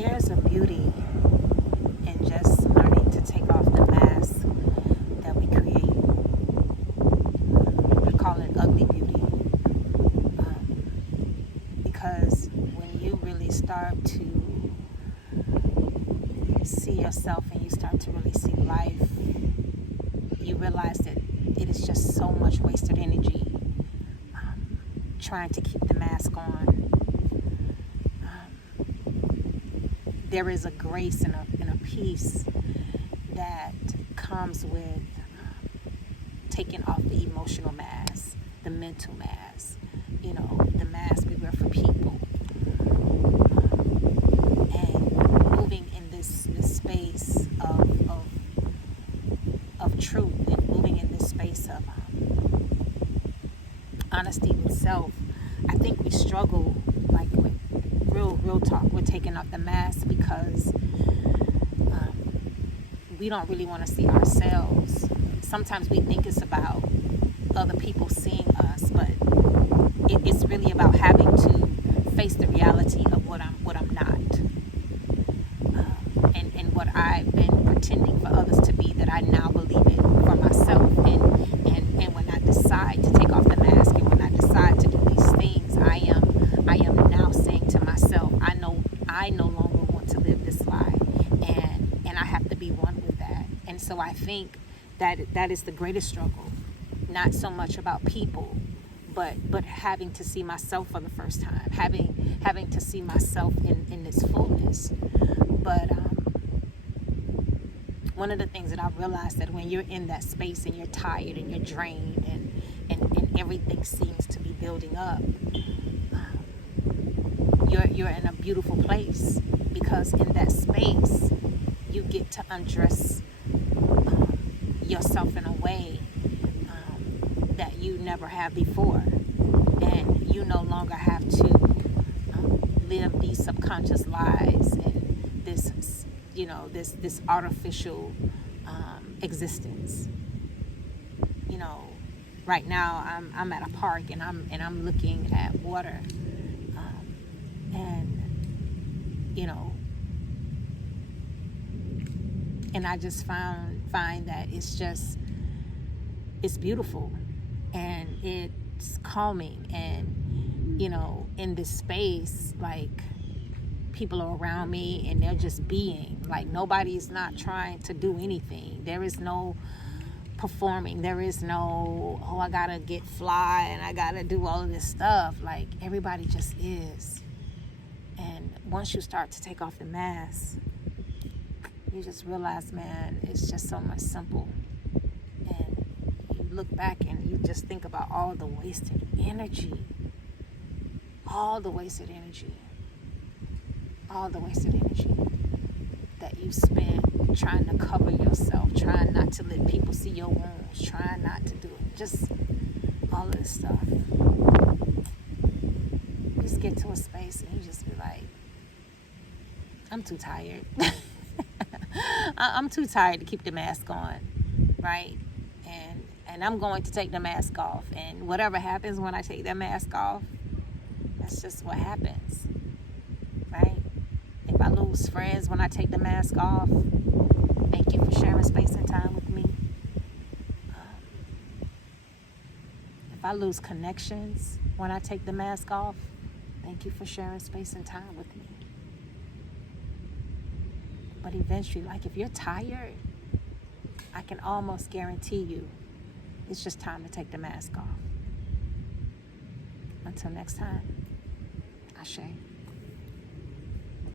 there's a beauty in just learning to take off the mask that we create. I call it ugly beauty. Because when you really start to see yourself and you start to really see life, you realize that it is just so much wasted energy trying to keep the mask on. There is a grace and a peace that comes with taking off the emotional mask, the mental mask, the mask we wear for people, and moving in this space of truth, and moving in this space of honesty with self. I think we struggle, like, with real talk, with taking off the mask because we don't really want to see ourselves. Sometimes we think it's about other people seeing us, but it's really about having to face the reality of what I'm not, and what I've been pretending for others to be, that I now believe it for myself. And when I decide to take off the mask, and when I decide to do these things, I am now saying to myself, I know I no longer want to live this lie, and I have to be one with that. And so I think that is the greatest struggle, not so much about people, but having to see myself for the first time, having to see myself in this fullness. But one of the things that I've realized, that when you're in that space and you're tired and you're drained and everything seems to be building up, you're in a beautiful place, because in that space you get to undress yourself in a way that you never have before, and you no longer have to live these subconscious lies and this artificial existence. Right now I'm at a park and I'm looking at water, and I just find that it's beautiful and it's calming, and in this space, like, people are around me and they're just being, like, nobody's not trying to do anything. There is no performing. There is no, I gotta get fly and I gotta do all of this stuff. Like, everybody just is. And once you start to take off the mask, you just realize, man, it's just so much simple. And you look back and you just think about all the wasted energy that you spend trying to cover yourself, trying not to let people see your wounds, trying not to do it, just all of this stuff. You just get to a space and you just be like, I'm too tired. I'm too tired to keep the mask on, right? And I'm going to take the mask off, and whatever happens when I take that mask off, that's just what happens, right? If I lose friends when I take the mask off, thank you for sharing space and time with me. If I lose connections when I take the mask off, thank you for sharing space and time with me. But eventually, like, if you're tired, I can almost guarantee you it's just time to take the mask off. Until next time, Ashe.